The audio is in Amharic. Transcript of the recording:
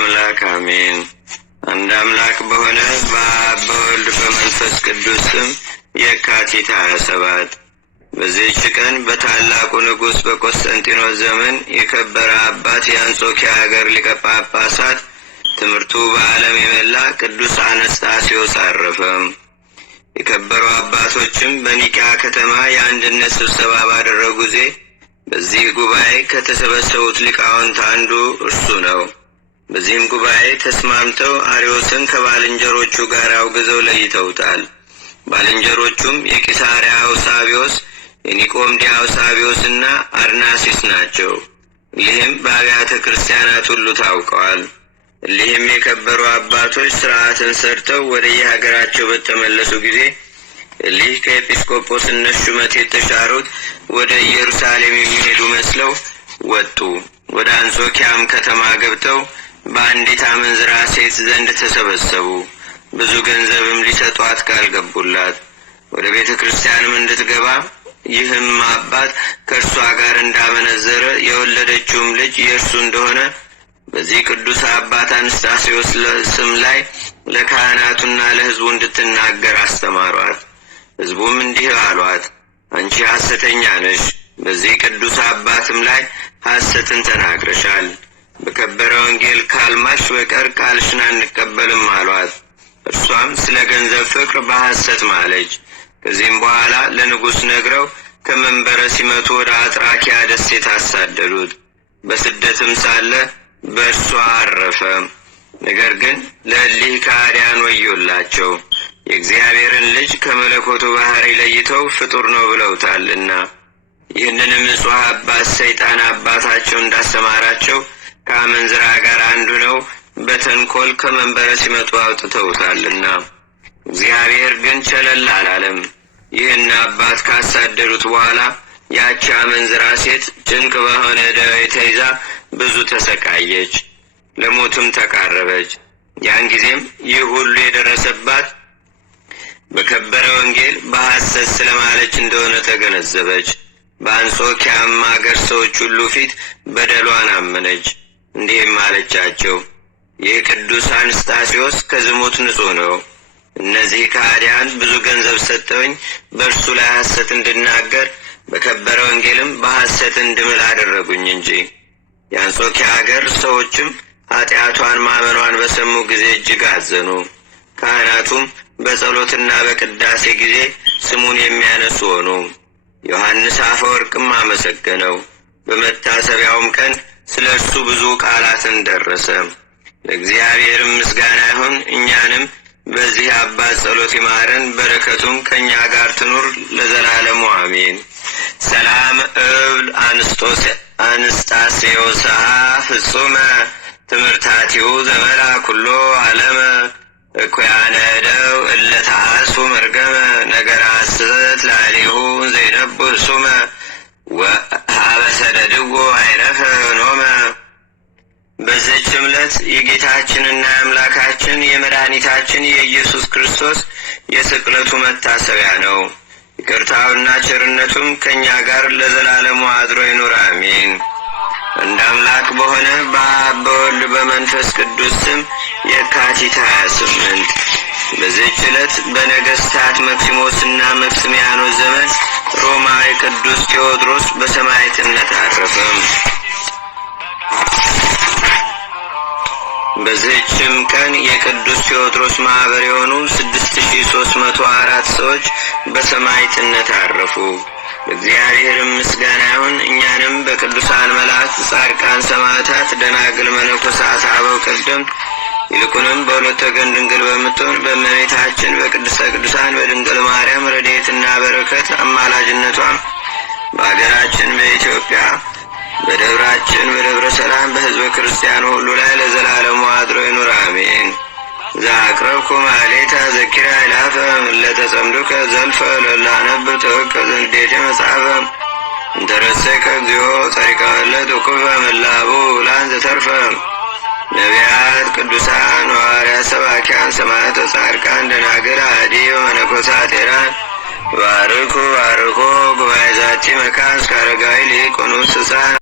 አምላክ አሜን። አንድ አምላክ በሆነ በአብ በወልድ በመንፈስ ቅዱስ ስም የካቲት 27 በዚህች ቀን በታላቁ ንጉሥ በቆስጠንጢኖስ ዘመን የከበረ አባት የአንጾኪያ ሀገር ሊቀ ጳጳሳት ትምህርቱ በዓለም የመላ ቅዱስ አነስጣስዮስ አረፈ። የከበሩ አባቶችም በኒቅያ ከተማ የአንድነት ስብሰባ ባደረጉ ጊዜ በዚህ ጉባኤ ከተሰበሰቡት ሊቃውንት አንዱ እርሱ ነው። በዚህም ጉባኤ ተስማምተው አርዮስን ከባልንጀሮቹ ጋር አውግዘው ለይተውታል። ባልንጀሮቹም የቂሳርያ አውሳቢዮስ፣ የኒቆምዲያ አውሳቢዮስና አርናሲስ ናቸው። እሊህም በአብያተ ክርስቲያናት ሁሉ ታውቀዋል። እሊህም የከበሩ አባቶች ሥርዓትን ሰርተው ወደ የሀገራቸው በተመለሱ ጊዜ እሊህ ከኤጲስቆጶስነት ሹመት የተሻሩት ወደ ኢየሩሳሌም የሚሄዱ መስለው ወጡ። ወደ አንጾኪያም ከተማ ገብተው በአንዲት አመንዝራ ሴት ዘንድ ተሰበሰቡ። ብዙ ገንዘብም ሊሰጧት ቃል ገቡላት። ወደ ቤተ ክርስቲያንም እንድትገባ ይህም አባት ከእርሷ ጋር እንዳመነዘረ የወለደችውም ልጅ የእርሱ እንደሆነ በዚህ ቅዱስ አባት አነስጣስዮስ ስም ላይ ለካህናቱና ለሕዝቡ እንድትናገር አስተማሯት። ሕዝቡም እንዲህ አሏት፣ አንቺ ሐሰተኛ ነሽ፣ በዚህ ቅዱስ አባትም ላይ ሐሰትን ተናግረሻል። በከበረ ወንጌል ካልማሽ በቀር ቃልሽን አንቀበልም አሏት። እርሷም ስለ ገንዘብ ፍቅር በሐሰት ማለች። ከዚህም በኋላ ለንጉሥ ነግረው ከመንበረ ሲመቱ ወደ አጥራኪያ ደሴት አሳደዱት። በስደትም ሳለ በእርሷ አረፈ። ነገር ግን ለእሊህ ከሃዲያን ወዮላቸው፣ የእግዚአብሔርን ልጅ ከመለኮቱ ባሕሪ ለይተው ፍጡር ነው ብለውታልና። ይህንንም ንጹሕ አባት ሰይጣን አባታቸው እንዳስተማራቸው ከአመንዝራ ጋር አንዱ ነው በተንኰል ከመንበረ ሲመቱ አውጥተውታልና። እግዚአብሔር ግን ቸለል አላለም። ይህን አባት ካሳደዱት በኋላ ያቺ አመንዝራ ሴት ጭንቅ በሆነ ደዌ ተይዛ ብዙ ተሰቃየች፣ ለሞትም ተቃረበች። ያን ጊዜም ይህ ሁሉ የደረሰባት በከበረ ወንጌል በሐሰት ስለማለች እንደሆነ ተገነዘበች። በአንጾኪያም አገር ሰዎች ሁሉ ፊት በደሏን አመነች። እንዲህም አለቻቸው፣ ይህ ቅዱስ አነስጣስዮስ ከዝሙት ንጹሕ ነው። እነዚህ ከሃዲያን ብዙ ገንዘብ ሰጠውኝ በእርሱ ላይ ሐሰት እንድናገር በከበረ ወንጌልም በሐሰት እንድምል አደረጉኝ እንጂ። የአንጾኪያ አገር ሰዎችም ኃጢአቷን ማመኗን በሰሙ ጊዜ እጅግ አዘኑ። ካህናቱም በጸሎትና በቅዳሴ ጊዜ ስሙን የሚያነሱ ሆኑ። ዮሐንስ አፈወርቅም አመሰገነው። በመታሰቢያውም ቀን ስለ እርሱ ብዙ ቃላትን ደረሰ። ለእግዚአብሔርም ምስጋና ይሁን። እኛንም በዚህ አባት ጸሎት ይማረን፣ በረከቱም ከእኛ ጋር ትኑር ለዘላለሙ አሜን። ሰላም እብል አንስጣስዮስሃ ፍጹመ ትምህርታቲሁ ዘመላ ኩሎ ዓለመ እኩያነ እደው እለ ተአሱ መርገመ ነገረ ሐሰት ላዕሌሁ ዘይነቡ ሱመ ወሀበ ሰደድዎ አይረፈ ኖመ። በዚህች ዕለት የጌታችንና የአምላካችን የመድኃኒታችን የኢየሱስ ክርስቶስ የስቅለቱ መታሰቢያ ነው። ይቅርታውና ቸርነቱም ከእኛ ጋር ለዘላለሙ አድሮ ይኑር አሜን። እንደ አምላክ በሆነ በአብ በወልድ በመንፈስ ቅዱስ ስም የካቲት 28 በዚህች ዕለት በነገሥታት መክሲሞስና መክስሚያኖስ ዘመን ሮማዊ ቅዱስ ቴዎድሮስ በሰማዕትነት አረፈ። በዚህችም ቀን የቅዱስ ቴዎድሮስ ማኅበር የሆኑ 6304 ሰዎች በሰማዕትነት አረፉ። ለእግዚአብሔርም ምስጋና ይሁን። እኛንም በቅዱሳን መላእክት፣ ጻድቃን፣ ሰማዕታት፣ ደናግል፣ መነኮሳት፣ አበው ቀደምት ይልቁንም በሁለት ወገን ድንግል በምትሆን በእመቤታችን በቅድስተ ቅዱሳን በድንግል ማርያም ረድኤትና በረከት አማላጅነቷም በአገራችን በኢትዮጵያ በደብራችን በደብረ ሰላም በሕዝበ ክርስቲያኑ ሁሉ ላይ ለዘላለሙ አድሮ ይኑር አሜን። ዘአቅረብኩ ማሕሌተ ዘኪራ ይላፈ ለተጸምዱከ ዘልፈ ለላነብ ተወከ ዘንዴቴ መጽሐፈ እንተረሰከ እግዚኦ ጸሪቀ መለት ወኩፈ መላቡ ላን ዘተርፈ ነቢያት፣ ቅዱሳን፣ ሐዋርያት፣ ሰባኪያን፣ ሰማዕታት፣ ጻድቃን፣ ደናግል፣ አዲ ወመነኮሳት ሄራን ባርኩ ባርኮ ጉባኤ ዛቲ መካን እስከ አረጋዊ ሊቅ ወንዑስ ሕፃን